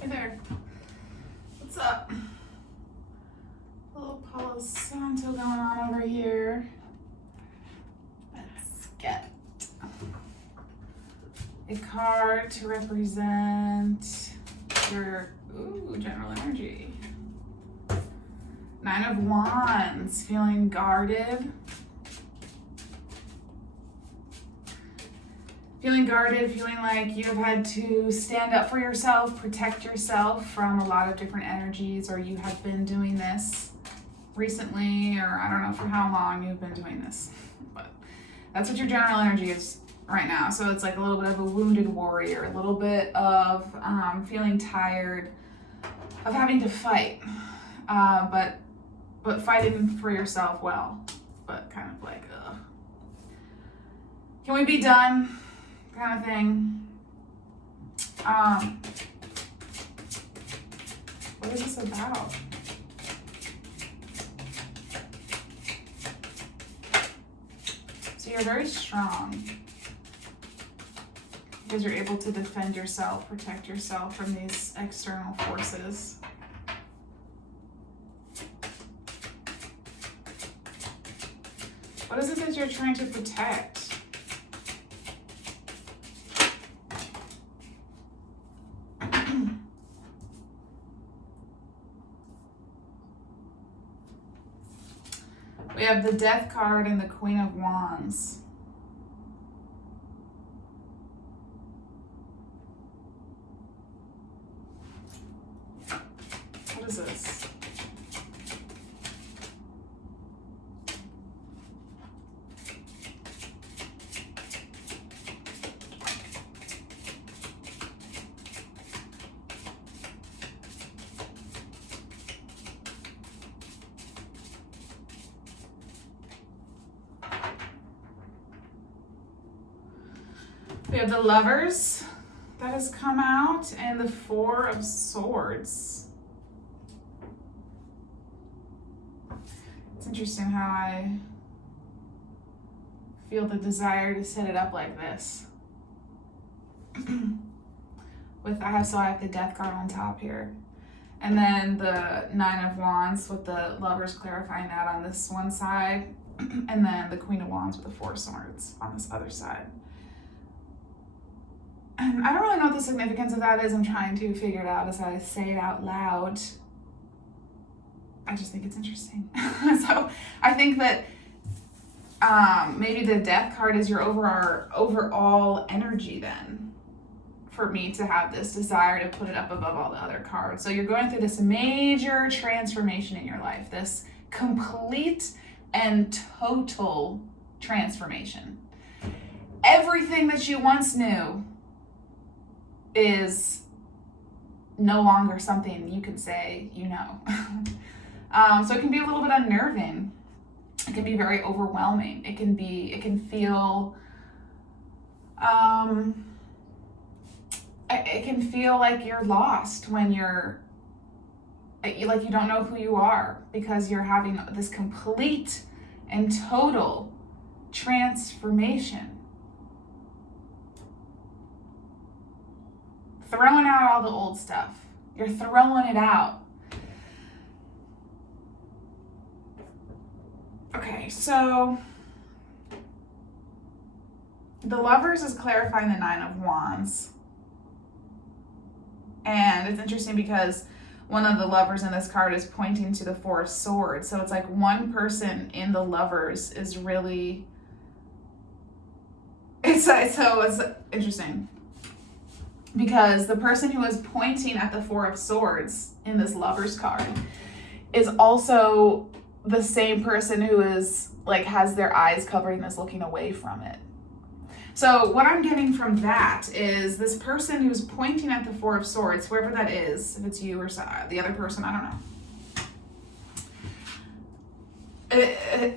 Hey there. What's up? A little Palo Santo going on over here. Let's get a card to represent your general energy. 9 of Wands, feeling guarded. Feeling guarded, feeling like you have had to stand up for yourself, protect yourself from a lot of different energies, or you have been doing this recently, or I don't know for how long you've been doing this, but that's what your general energy is right now. So it's like a little bit of a wounded warrior, a little bit of feeling tired of having to fight, but fighting for yourself well, but kind of like, ugh. Can we be done? Kind of thing. What is this about? So you're very strong because you're able to defend yourself, protect yourself from these external forces. What is it that you're trying to protect? We have the Death card and the Queen of Wands. What is this? We have the Lovers that has come out and the Four of Swords. It's interesting how I feel the desire to set it up like this. I have the Death card on top here. And then the Nine of Wands with the Lovers clarifying that on this one side. And then the Queen of Wands with the Four of Swords on this other side. I don't really know what the significance of that is. I'm trying to figure it out as I say it out loud. I just think it's interesting. So I think that maybe the Death card is your overall energy then, for me to have this desire to put it up above all the other cards. So you're going through this major transformation in your life, this complete and total transformation. Everything that you once knew is no longer something you can say you know. So it can be a little bit unnerving. It can be very overwhelming. It can feel it can feel like you're lost when like you don't know who you are, because you're having this complete and total transformation. Throwing out all the old stuff. You're throwing it out. Okay, so the Lovers is clarifying the Nine of Wands. And it's interesting because one of the Lovers in this card is pointing to the Four of Swords. So it's like one person in the Lovers is really... It's interesting. Because the person who is pointing at the Four of Swords in this Lovers card is also the same person who is has their eyes covered and is looking away from it. So what I'm getting from that is this person who's pointing at the Four of Swords, whoever that is, if it's you or the other person, I don't know.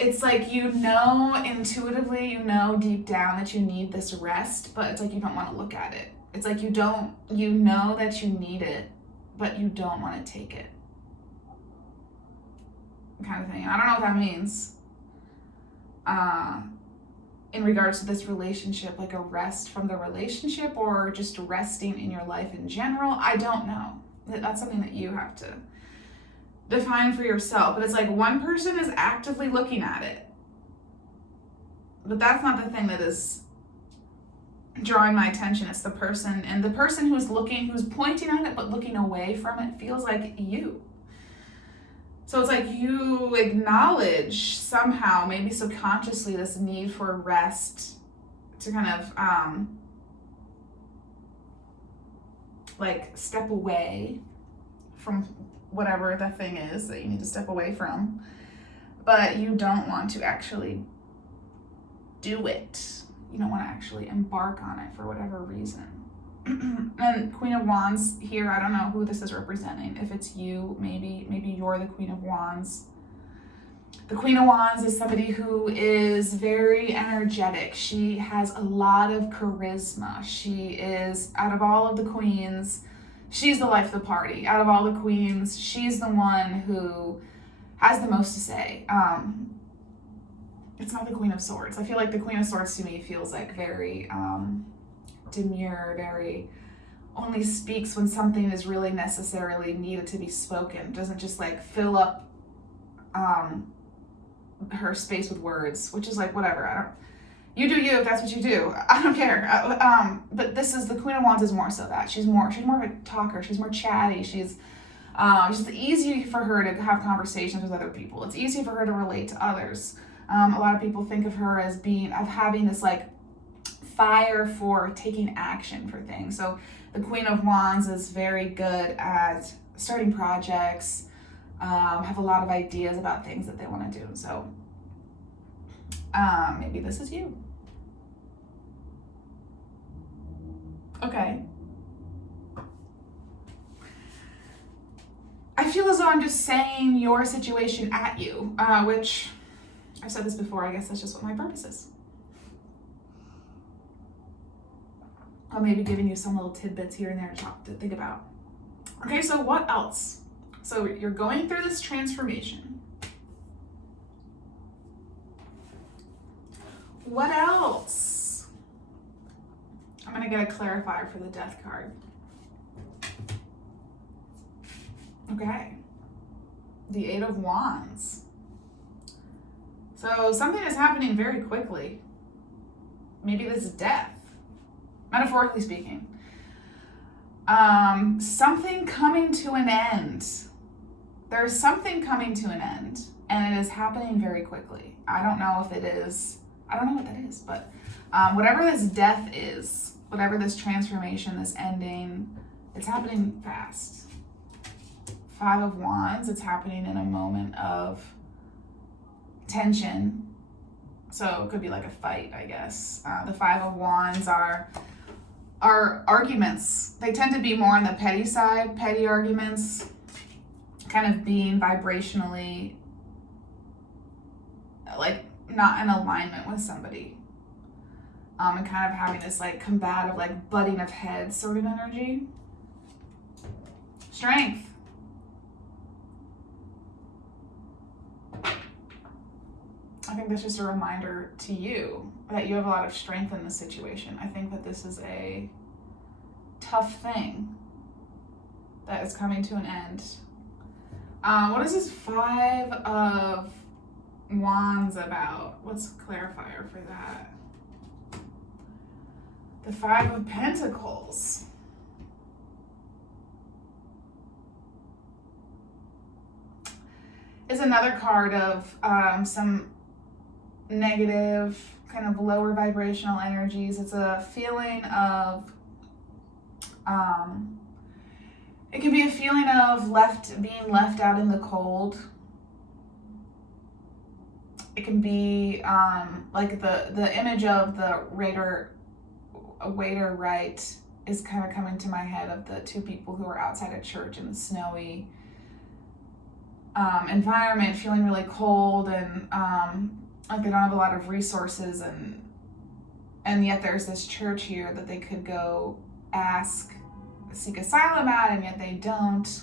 It's like, intuitively, deep down that you need this rest, but it's like you don't want to look at it. It's like you know that you need it, but you don't want to take it. Kind of thing. I don't know what that means. In regards to this relationship, like a rest from the relationship or just resting in your life in general, I don't know. That's something that you have to define for yourself. But it's like one person is actively looking at it. But that's not the thing that is drawing my attention. It's the person. And the person who's looking, who's pointing at it but looking away from it feels like you. So it's like you acknowledge somehow, maybe subconsciously, this need for rest to kind of like step away from whatever the thing is that you need to step away from. But you don't want to actually do it. You don't want to actually embark on it for whatever reason. And Queen of Wands here, I don't know who this is representing. If it's you, maybe you're the Queen of Wands. The Queen of Wands is somebody who is very energetic. She has a lot of charisma. She is, out of all of the queens, she's the life of the party. Out of all the queens, she's the one who has the most to say. It's not the Queen of Swords. I feel like the Queen of Swords to me feels like very demure, very only speaks when something is really necessarily needed to be spoken. Doesn't just like fill up her space with words, which is like whatever. You do you if that's what you do. I don't care. But this is the Queen of Wands is more so that she's more of a talker. She's more chatty. She's just easy for her to have conversations with other people. It's easy for her to relate to others. A lot of people think of her as having this like fire for taking action for things. So the Queen of Wands is very good at starting projects, have a lot of ideas about things that they want to do. So maybe this is you. Okay. I feel as though I'm just saying your situation at you, which I've said this before. I guess that's just what my purpose is. I'll maybe giving you some little tidbits here and there to think about. Okay, so what else? So you're going through this transformation. What else? I'm going to get a clarifier for the Death card. Okay. The Eight of Wands. So something is happening very quickly. Maybe this is death. Metaphorically speaking. Something coming to an end. There's something coming to an end, and it is happening very quickly. I don't know what that is, but whatever this death is, whatever this transformation, this ending, it's happening fast. Five of Wands, it's happening in a moment of tension. So it could be like a fight, I guess. The Five of Wands are arguments. They tend to be more on the petty side, petty arguments, kind of being vibrationally like not in alignment with somebody. And kind of having this like combative, like butting of heads sort of energy. Strength. I think that's just a reminder to you that you have a lot of strength in this situation. I think that this is a tough thing that is coming to an end. What is this Five of Wands about? What's the clarifier for that? The Five of Pentacles. Is another card of some negative, kind of lower vibrational energies. It's a feeling of, it can be a feeling of being left out in the cold. It can be like the image of the waiter right is kind of coming to my head of the two people who are outside a church in the snowy environment, feeling really cold and like they don't have a lot of resources, and yet there's this church here that they could go seek asylum at, and yet they don't.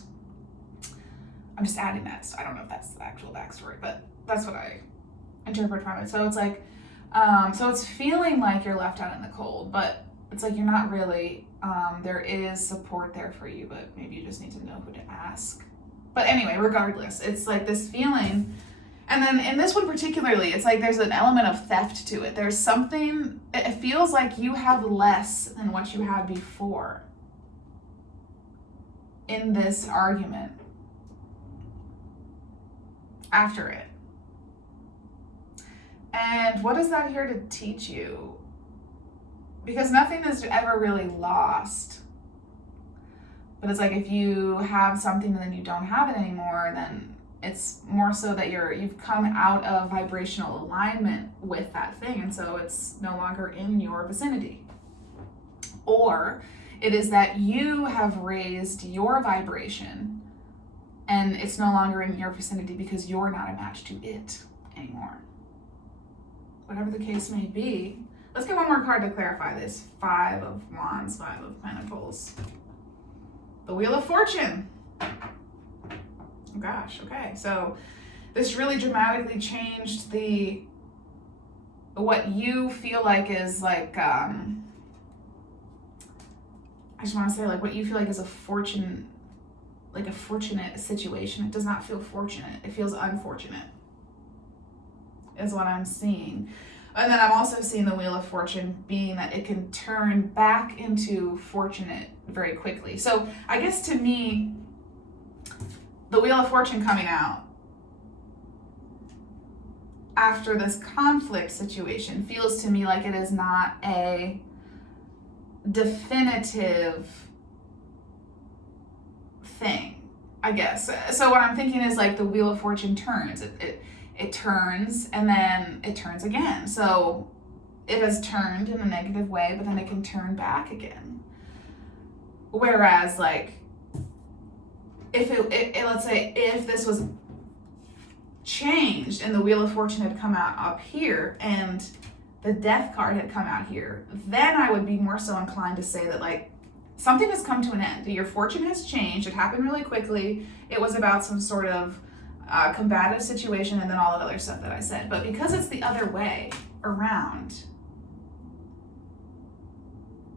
I'm just adding that, so I don't know if that's the actual backstory, but that's what I interpret from it. So it's like, so it's feeling like you're left out in the cold, but it's like you're not really There is support there for you, but maybe you just need to know who to ask. But anyway, regardless, it's like this feeling. And then in this one particularly, it's like there's an element of theft to it. There's something, it feels like you have less than what you had before in this argument after it. And what is that here to teach you? Because nothing is ever really lost. But it's like if you have something and then you don't have it anymore, then it's more so that you've come out of vibrational alignment with that thing, and so it's no longer in your vicinity. Or it is that you have raised your vibration and it's no longer in your vicinity because you're not a match to it anymore. Whatever the case may be. Let's get one more card to clarify this. 5 of Wands, 5 of Pentacles. The Wheel of Fortune. Oh gosh, okay. So this really dramatically changed what you feel like is like, I just want to say like what you feel like is a fortunate situation. It does not feel fortunate. It feels unfortunate is what I'm seeing. And then I'm also seeing the Wheel of Fortune being that it can turn back into fortunate very quickly. So I guess to me, the Wheel of Fortune coming out after this conflict situation feels to me like it is not a definitive thing, I guess. So what I'm thinking is like the Wheel of Fortune turns. It turns and then it turns again. So it has turned in a negative way, but then it can turn back again. Whereas like if let's say if this was changed and the Wheel of Fortune had come out up here and the Death card had come out here, then I would be more so inclined to say that like something has come to an end. Your fortune has changed. It happened really quickly. It was about some sort of combative situation and then all the other stuff that I said. But because it's the other way around,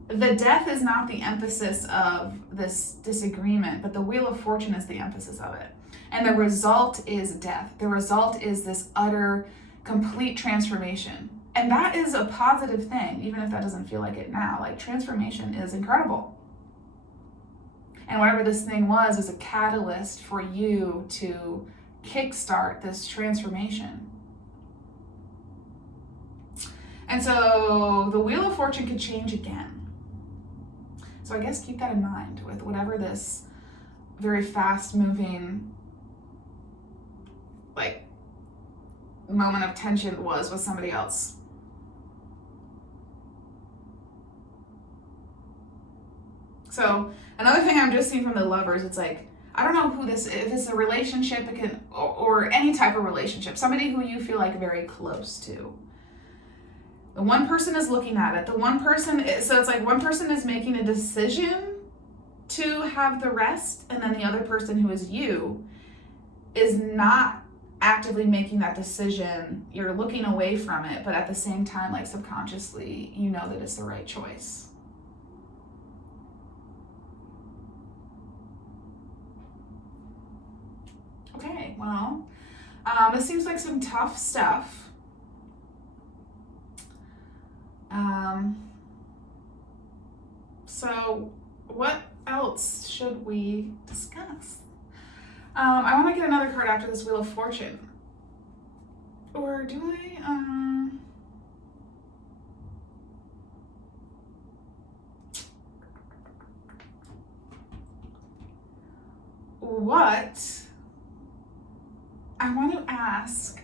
the Death is not the emphasis of this disagreement, but the Wheel of Fortune is the emphasis of it. And the result is death. The result is this utter, complete transformation. And that is a positive thing, even if that doesn't feel like it now. Like, transformation is incredible. And whatever this thing was a catalyst for you to kickstart this transformation. And so the Wheel of Fortune could change again. So I guess keep that in mind with whatever this very fast moving like moment of tension was with somebody else. So another thing I'm just seeing from the Lovers, it's like, I don't know who this is, if it's a relationship, it can, or any type of relationship, somebody who you feel like very close to. The one person is looking at it. So it's like one person is making a decision to have the rest, and then the other person, who is you, is not actively making that decision. You're looking away from it, but at the same time, like subconsciously, you know that it's the right choice. Okay, well, this seems like some tough stuff. So what else should we discuss? I want to get another card after this Wheel of Fortune. Or do I? What? I want to ask,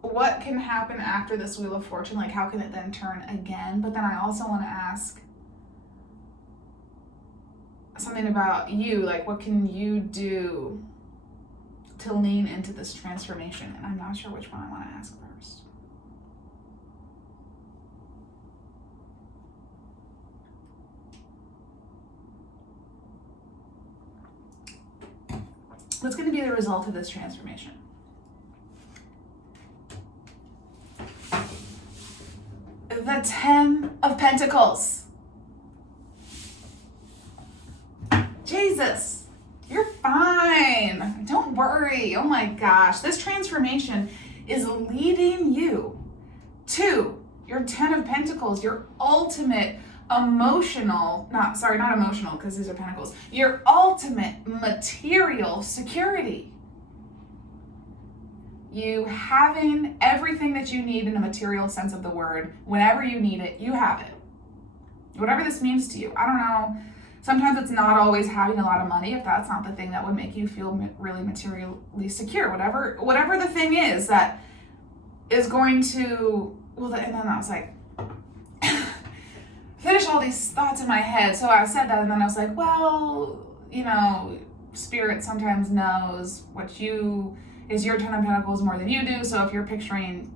what can happen after this Wheel of Fortune? Like, how can it then turn again? But then I also want to ask something about you. Like, what can you do to lean into this transformation? And I'm not sure which one I want to ask first. What's going to be the result of this transformation? The 10 of Pentacles. Jesus. You're fine. Don't worry. Oh my gosh. This transformation is leading you to your 10 of Pentacles, your ultimate emotional, not emotional because these are Pentacles, your ultimate material security. You having everything that you need in a material sense of the word. Whenever you need it, you have it. Whatever this means to you. I don't know. Sometimes it's not always having a lot of money if that's not the thing that would make you feel really materially secure. Whatever the thing is that is going to, and then I was like, finish all these thoughts in my head. So I said that and then I was like, well, Spirit sometimes knows what is your 10 of Pentacles more than you do. So if you're picturing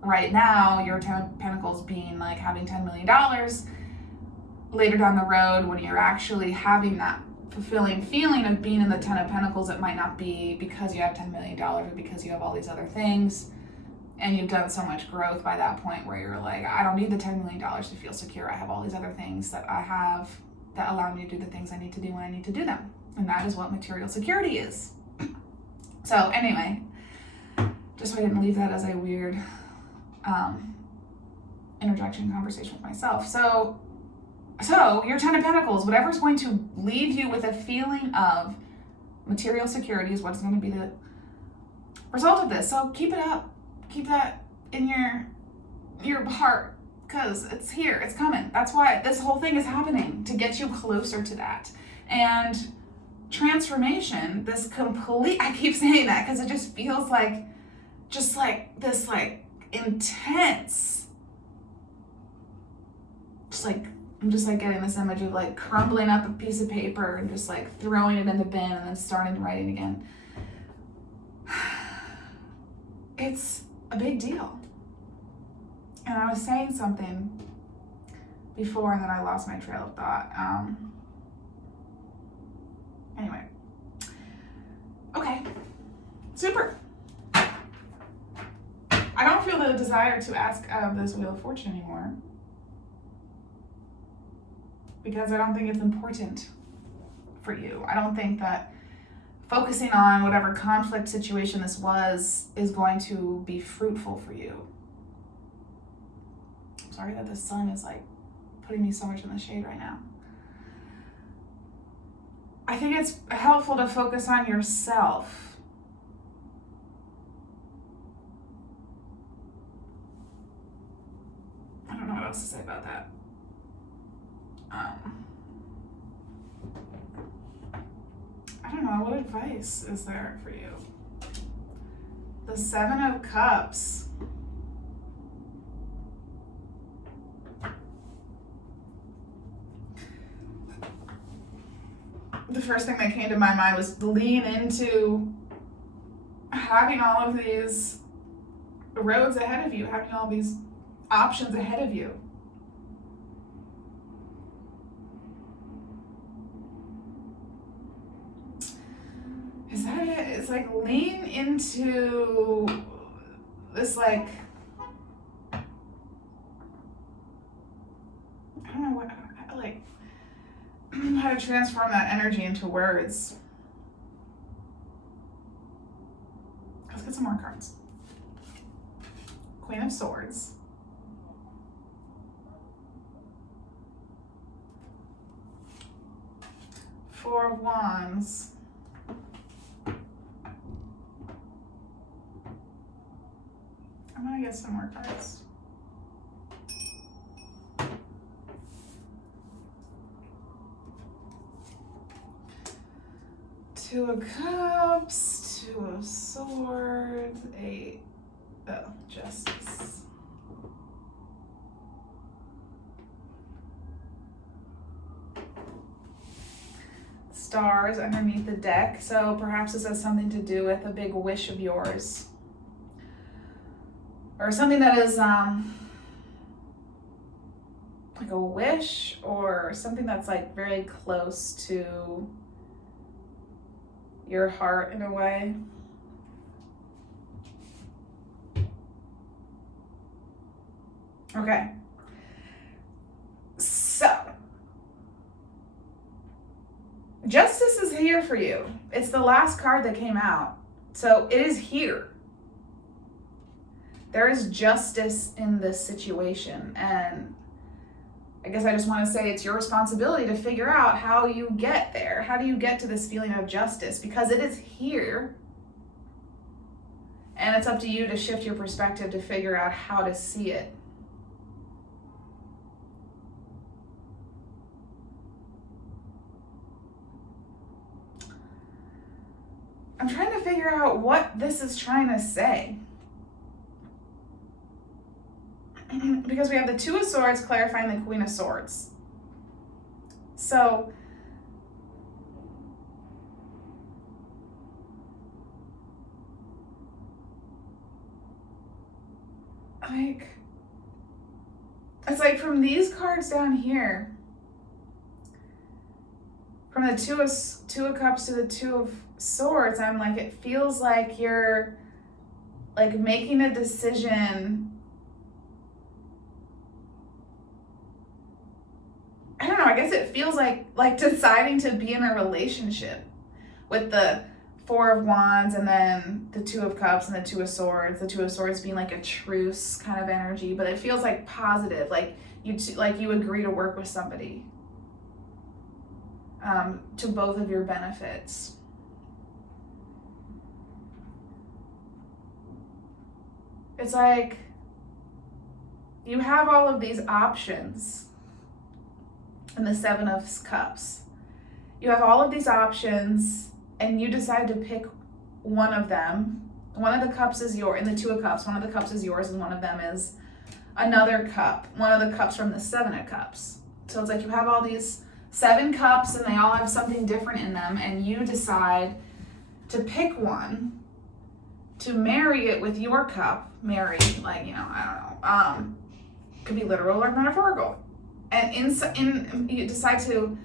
right now your 10 of Pentacles being like having $10 million, later down the road when you're actually having that fulfilling feeling of being in the 10 of Pentacles, it might not be because you have $10 million or because you have all these other things and you've done so much growth by that point where you're like, I don't need the $10 million to feel secure. I have all these other things that I have that allow me to do the things I need to do when I need to do them. And that is what material security is. So anyway, just so I didn't leave that as a weird interjection conversation with myself. So your 10 of Pentacles, whatever's going to leave you with a feeling of material security is what's going to be the result of this. So keep it up. Keep that in your heart because it's here. It's coming. That's why this whole thing is happening, to get you closer to that. And transformation, this complete, I keep saying that because it just feels like this intense, I'm just getting this image of crumbling up a piece of paper and just throwing it in the bin and then starting writing again. It's a big deal. And I was saying something before and then I lost my trail of thought. Anyway. Okay. Super. I don't feel the desire to ask out of this Wheel of Fortune anymore, because I don't think it's important for you. I don't think that focusing on whatever conflict situation this was is going to be fruitful for you. I'm sorry that the sun is putting me so much in the shade right now. I think it's helpful to focus on yourself. I don't know what else to say about that. I don't know, what advice is there for you? The 7 of Cups. The first thing that came to my mind was lean into having all of these roads ahead of you, having all these options ahead of you. Is that it? It's lean into this I don't know what, how to transform that energy into words. Let's get some more cards. Queen of Swords. Four of Wands. I'm gonna get some more cards. Two of Cups, Two of Swords, Justice. Stars underneath the deck, so perhaps this has something to do with a big wish of yours. Or something that is like a wish, or something that's very close to your heart in a way. Okay. So, Justice is here for you. It's the last card that came out. So it is here. There is justice in this situation. And I guess I just want to say it's your responsibility to figure out how you get there. How do you get to this feeling of justice? Because it is here. And it's up to you to shift your perspective to figure out how to see it. I'm trying to figure out what this is trying to say. Because we have the Two of Swords clarifying the Queen of Swords. So, like, it's like from these cards down here, from the Two of Cups to the Two of Swords, I'm like, it feels like you're like making a decision. I don't know, I guess it feels like deciding to be in a relationship with the Four of Wands and then the Two of Cups and the Two of Swords. The Two of Swords being like a truce kind of energy, but it feels like positive, like you agree to work with somebody to both of your benefits. It's like you have all of these options. And the Seven of Cups. You have all of these options and you decide to pick one of them. One of the cups is yours, in the Two of Cups, one of the cups is yours and one of them is another cup. One of the cups from the Seven of Cups. So it's like you have all these 7 cups and they all have something different in them and you decide to pick one to marry it with your cup. Marry, like, you know, I don't know. Could be literal or metaphorical. And you decide to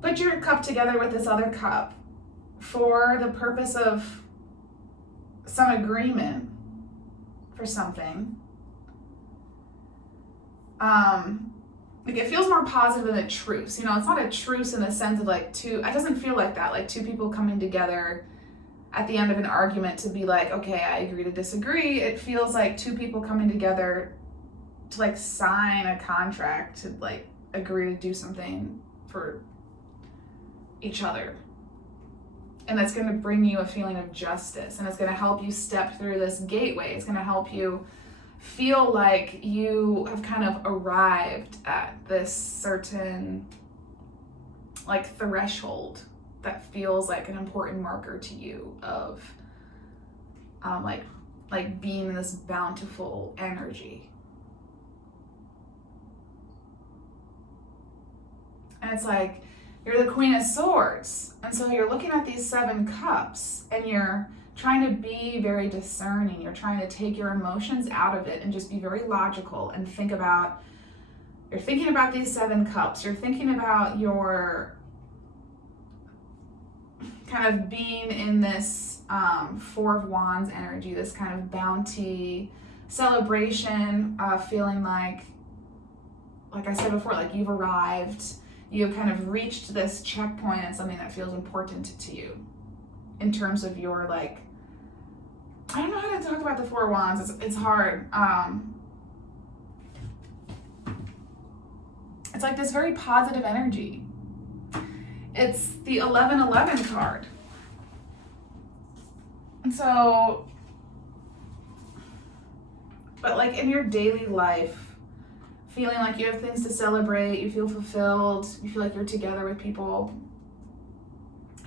put your cup together with this other cup for the purpose of some agreement for something. Like it feels more positive than a truce. You know, it's not a truce in the sense of like it doesn't feel like that, like two people coming together at the end of an argument to be like, okay, I agree to disagree. It feels like two people coming together to like sign a contract to like agree to do something for each other. And that's going to bring you a feeling of justice and it's going to help you step through this gateway. It's going to help you feel like you have kind of arrived at this certain like threshold that feels like an important marker to you of like being in this bountiful energy. And it's like, you're the Queen of Swords. And so you're looking at these 7 cups and you're trying to be very discerning. You're trying to take your emotions out of it and just be very logical and you're thinking about these 7 cups. You're thinking about your kind of being in this Four of Wands energy, this kind of bounty, celebration, feeling like I said before, like you've arrived. You've kind of reached this checkpoint and something that feels important to you in terms of your like, I don't know how to talk about the Four of Wands. It's hard. It's like this very positive energy. It's the 1111 card. And so, but like in your daily life, feeling like you have things to celebrate, you feel fulfilled, you feel like you're together with people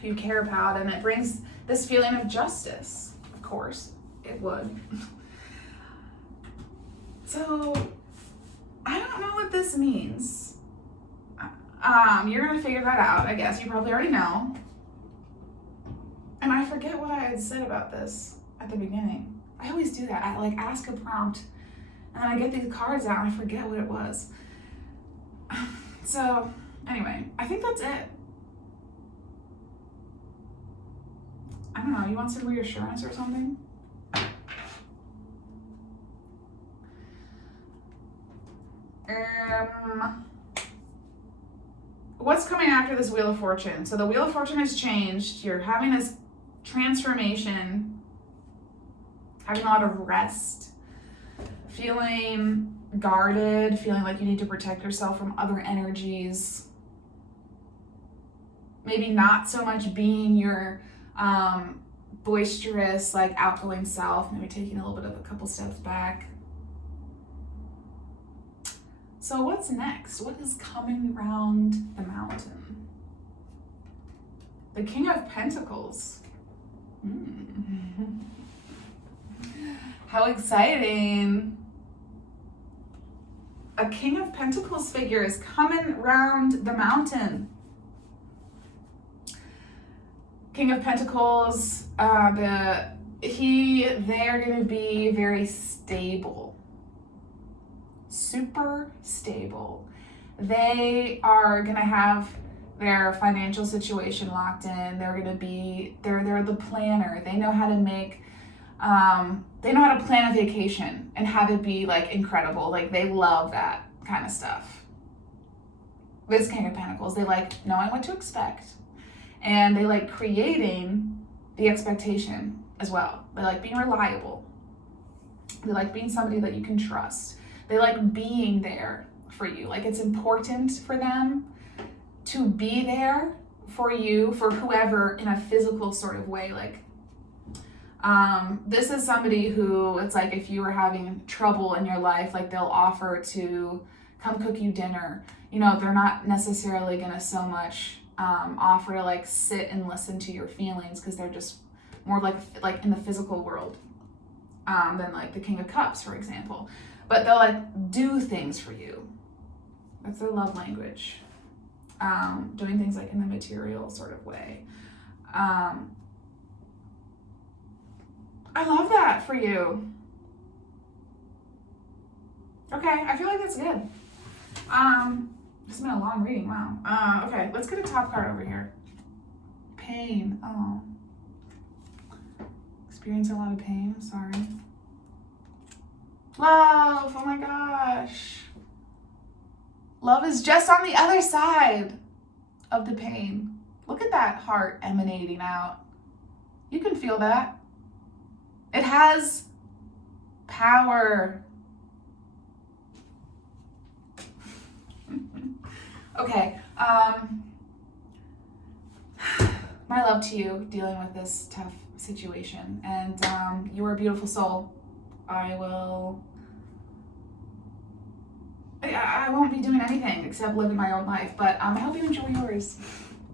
who you care about, and it brings this feeling of justice. Of course, it would. So, I don't know what this means. You're gonna figure that out, I guess. You probably already know. And I forget what I had said about this at the beginning. I always do that. I like ask a prompt and then I get these cards out and I forget what it was. So anyway, I think that's it. I don't know, you want some reassurance or something? what's coming after this Wheel of Fortune? So the Wheel of Fortune has changed. You're having this transformation, having a lot of rest, feeling guarded, feeling like you need to protect yourself from other energies. Maybe not so much being your boisterous, like outgoing self, maybe taking a little bit of a couple steps back. So what's next? What is coming around the mountain? The King of Pentacles. How exciting. A King of Pentacles figure is coming round the mountain. King of Pentacles, they're going to be very stable. Super stable. They are going to have their financial situation locked in. They're the planner. They know how to make, they know how to plan a vacation and have it be like incredible. Like they love that kind of stuff. This King of Pentacles, they like knowing what to expect. And they like creating the expectation as well. They like being reliable. They like being somebody that you can trust. They like being there for you. Like it's important for them to be there for you, for whoever, in a physical sort of way. Like this is somebody who, it's like if you were having trouble in your life, like they'll offer to come cook you dinner. You know, they're not necessarily gonna so much offer to like sit and listen to your feelings, because they're just more like in the physical world than like the King of Cups, for example. But they'll like do things for you. That's their love language. Doing things like in the material sort of way. I love that for you. Okay, I feel like that's good. This has been a long reading, wow. Okay, let's get a top card over here. Pain, oh. Experiencing a lot of pain, sorry. Love, oh my gosh. Love is just on the other side of the pain. Look at that heart emanating out. You can feel that. It has power. Okay, my love to you dealing with this tough situation, and you are a beautiful soul. I won't be doing anything except living my own life, but I hope you enjoy yours.